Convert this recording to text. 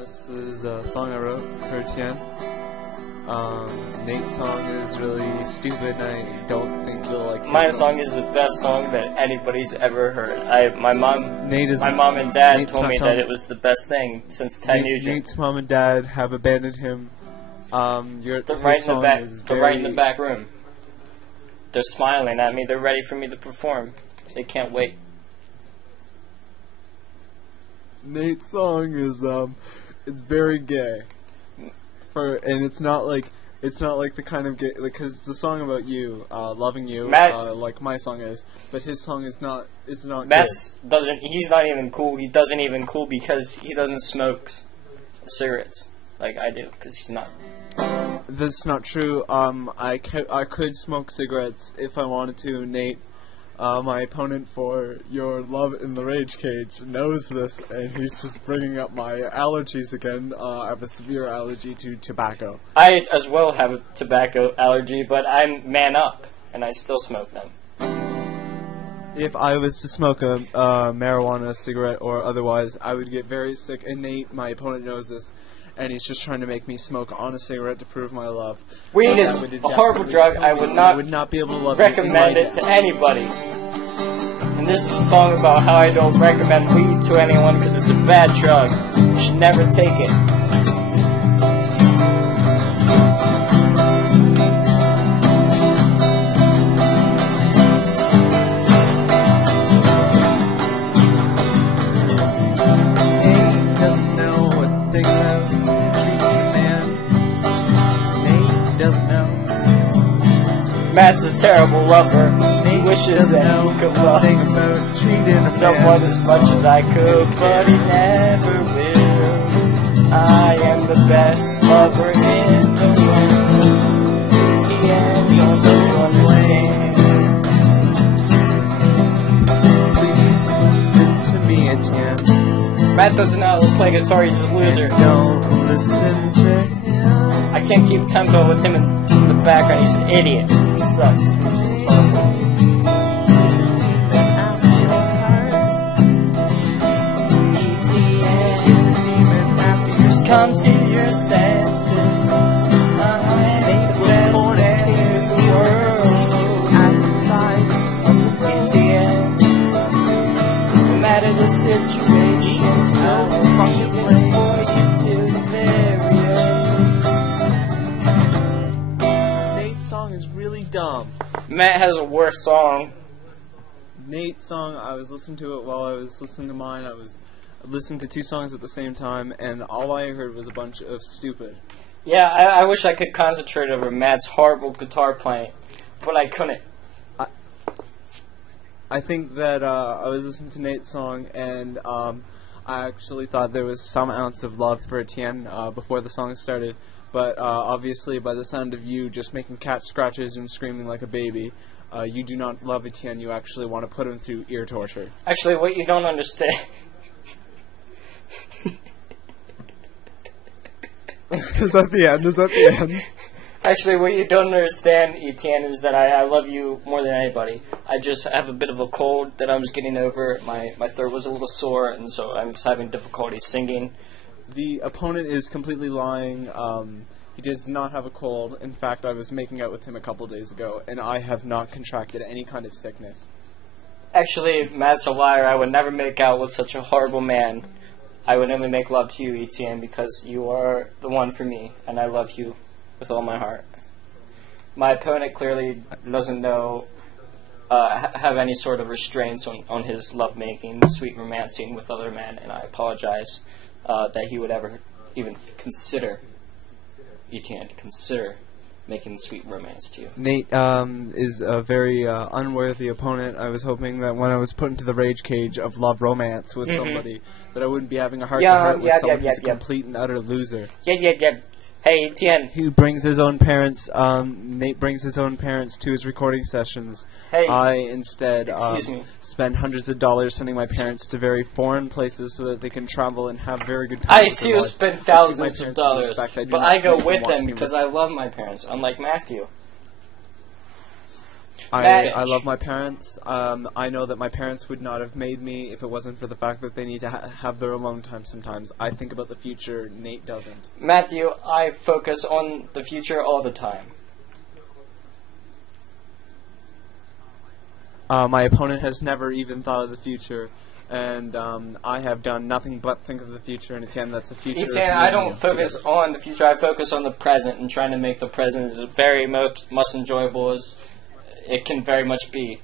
This is a song I wrote for Etienne. Nate's song is really stupid, and I don't think you'll like it. My song is the best song that anybody's ever heard. My mom and dad Nate's told me that it was the best thing since Ted Nugent. Nate's mom and dad have abandoned him. They're right in the back room. They're smiling at me. They're ready for me to perform. They can't wait. Nate's song is it's very gay. And it's not like the kind of gay, because it's a song about you, loving you, like my song is. But his song is not. It's not. He's not even cool. He doesn't even cool because he doesn't smoke cigarettes like I do. Because he's not. That's not true. I could smoke cigarettes if I wanted to. Nate, my opponent for your Love in the Rage Cage, knows this, and he's just bringing up my allergies again. I have a severe allergy to tobacco. I as well have a tobacco allergy, but I'm man up, and I still smoke them. If I was to smoke a marijuana cigarette or otherwise, I would get very sick. And Nate, my opponent, knows this, and he's just trying to make me smoke on a cigarette to prove my love. Weed is a horrible drug. I would not be able to recommend it to anybody. And this is a song about how I don't recommend weed to anyone because it's a bad drug. You should never take it. Matt's a terrible lover. He wishes that he could love someone as much as I could, but he never will. I am the best lover in the world. Etienne, don't you understand? Please listen to me, Etienne. Matt doesn't know how to play guitar. He's just a loser. Don't listen to him. I can't keep tempo with him in the background. He's an idiot. He sucks. Come to your senses. I ain't the best in the world. At the side of the Etienne. No matter the situation, I'll be there till the very end. Nate's song is really dumb. Matt has a worse song. Nate's song, I was listening to it while I was listening to mine. I was listening to two songs at the same time, and all I heard was a bunch of stupid. Yeah, I wish I could concentrate over Matt's horrible guitar playing, but I couldn't. I think that I was listening to Nate's song, and I actually thought there was some ounce of love for Etienne before the song started, but obviously by the sound of you just making cat scratches and screaming like a baby, you do not love Etienne. You actually want to put him through ear torture. Actually, what you don't understand... Is that the end? Is that the end? Actually, what you don't understand, Etienne, is that I love you more than anybody. I just have a bit of a cold that I was getting over. My throat was a little sore, and so I'm just having difficulty singing. The opponent is completely lying. He does not have a cold. In fact, I was making out with him a couple days ago, and I have not contracted any kind of sickness. Actually, Matt's a liar. I would never make out with such a horrible man. I would only make love to you, Etienne, because you are the one for me, and I love you with all my heart. My opponent clearly doesn't know, have any sort of restraints on his lovemaking, sweet romancing with other men, and I apologize that he would ever even consider, Etienne, consider making sweet romance to you. Nate is a very unworthy opponent. I was hoping that when I was put into the rage cage of love romance with somebody, that I wouldn't be having a heart-to-heart with someone who's a complete and utter loser. Hey, Etienne. He brings his own parents, Nate brings his own parents to his recording sessions. Hey. I instead spend hundreds of dollars sending my parents to very foreign places so that they can travel and have very good time. I too spend thousands of dollars, but I go with them because I love my parents, unlike Matthew. I love my parents. I know that my parents would not have made me if it wasn't for the fact that they need to have their alone time sometimes. I think about the future. Nate doesn't. Matthew, I focus on the future all the time. My opponent has never even thought of the future, and I have done nothing but think of the future, and Etienne, that's the future. Etienne, I don't focus on the future, I focus on the present and trying to make the present as very most enjoyable as it can very much be.